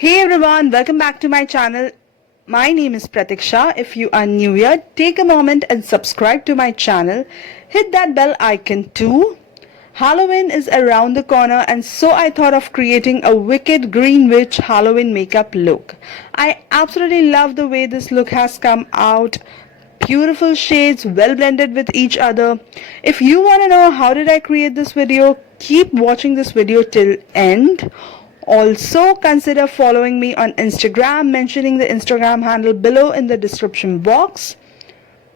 Hey everyone, welcome back to my channel. My name is Pratiksha. If you are new here, take a moment and subscribe to my channel. Hit that bell icon too. Halloween is around the corner and so I thought of creating a wicked green witch Halloween makeup look. I absolutely love the way this look has come out. Beautiful shades well blended with each other. If you want to know how did I create this video, keep watching this video till end. Also consider following me on Instagram, mentioning the Instagram handle below in the description box.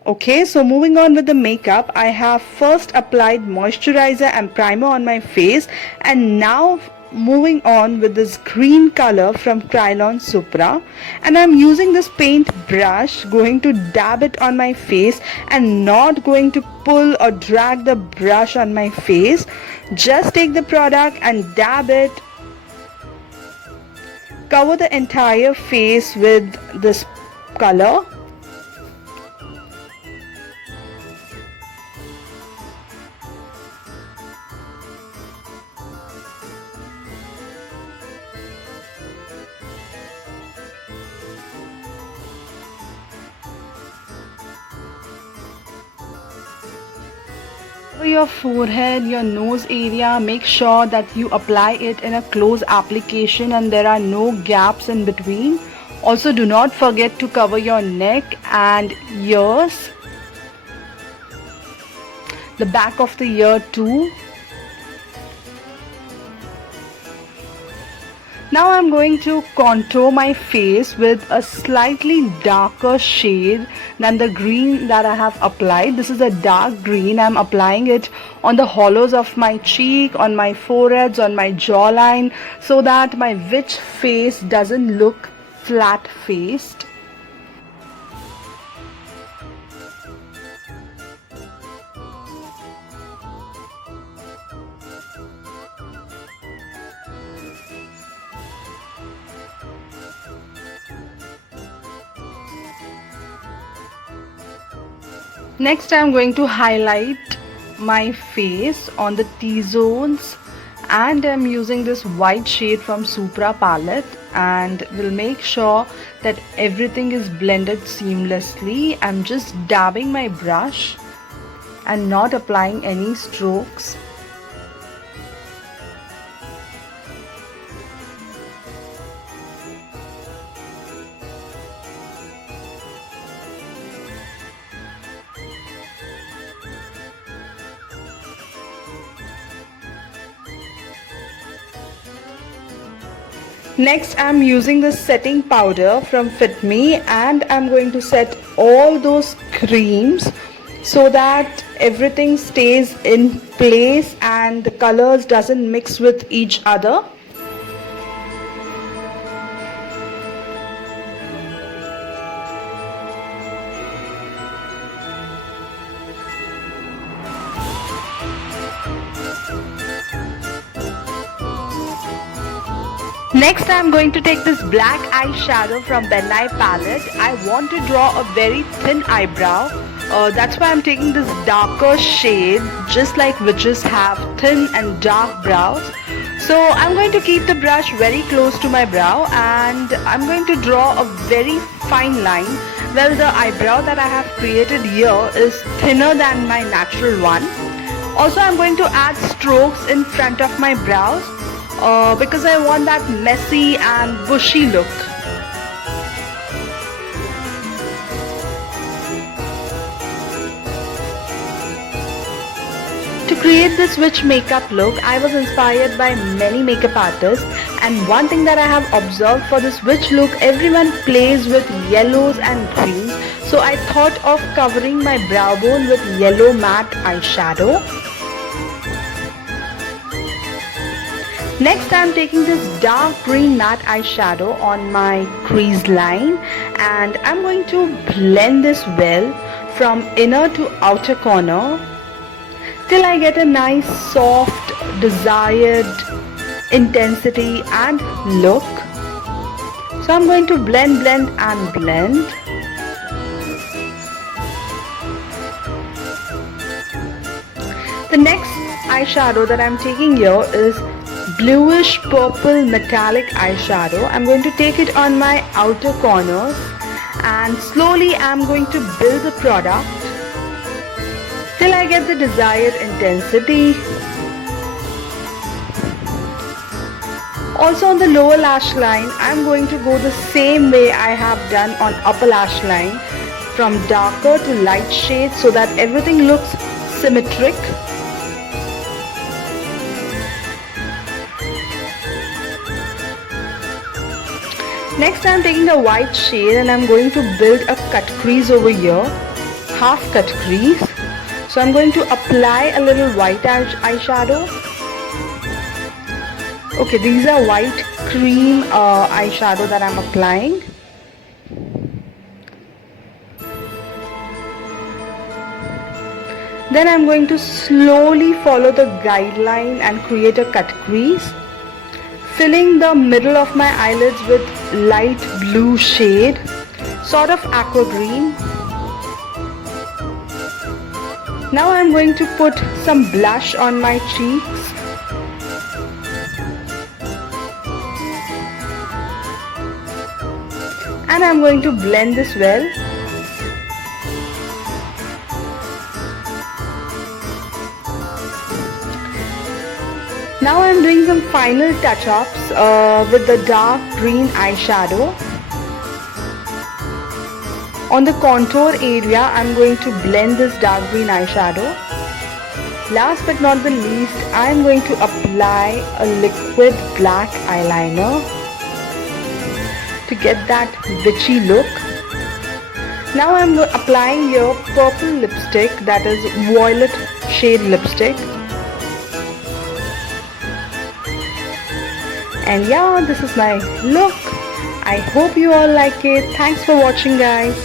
Okay, so moving on with the makeup, I have first applied moisturizer and primer on my face, and now moving on with this green color from Kryolan Supra, and I'm using this paint brush, going to dab it on my face and not going to pull or drag the brush on my face. Just take the product and dab it. Cover the entire face with this color. Over your forehead, your nose area, make sure that you apply it in a close application and there are no gaps in between. Also, do not forget to cover your neck and ears, the back of the ear too. Now I'm going to contour my face with a slightly darker shade than the green that I have applied. This is a dark green. I'm applying it on the hollows of my cheek, on my foreheads, on my jawline, so that my witch face doesn't look flat faced. Next I'm going to highlight my face on the T-zones, and I'm using this white shade from Supra palette, and will make sure that everything is blended seamlessly. I'm just dabbing my brush and not applying any strokes. Next I'm using the setting powder from Fit Me, and I'm going to set all those creams so that everything stays in place and the colors doesn't mix with each other. Next I'm going to take this black eyeshadow from Ben Nye palette. I want to draw a very thin eyebrow. That's why I'm taking this darker shade, just like witches have thin and dark brows. So I'm going to keep the brush very close to my brow and I'm going to draw a very fine line. Well, the eyebrow that I have created here is thinner than my natural one. Also, I'm going to add strokes in front of my brows because I want that messy and bushy look. To create this witch makeup look, I was inspired by many makeup artists, and one thing that I have observed for this witch look, everyone plays with yellows and greens, so I thought of covering my brow bone with yellow matte eyeshadow. Next I'm taking this dark green matte eyeshadow on my crease line, and I'm going to blend this well from inner to outer corner till I get a nice soft desired intensity and look. So I'm going to blend and blend. The next eyeshadow that I'm taking here is bluish purple metallic eyeshadow. I'm going to take it on my outer corners and slowly I'm going to build the product till I get the desired intensity. Also on the lower lash line, I'm going to go the same way I have done on upper lash line, from darker to light shades so that everything looks symmetric. Next I'm taking a white shade and I'm going to build a cut crease over here, half cut crease. So I'm going to apply a little white eyeshadow. Okay, these are white cream eyeshadow that I'm applying. Then I'm going to slowly follow the guideline and create a cut crease, filling the middle of my eyelids with light blue shade, sort of aqua green. Now I'm going to put some blush on my cheeks. And I'm going to blend this well. Now I'm doing some final touch-ups with the dark green eyeshadow. On the contour area, I'm going to blend this dark green eyeshadow. Last but not the least, I'm going to apply a liquid black eyeliner to get that witchy look. Now I'm applying here purple lipstick, that is violet shade lipstick. And yeah, this is my look. I hope you all like it. Thanks for watching, guys.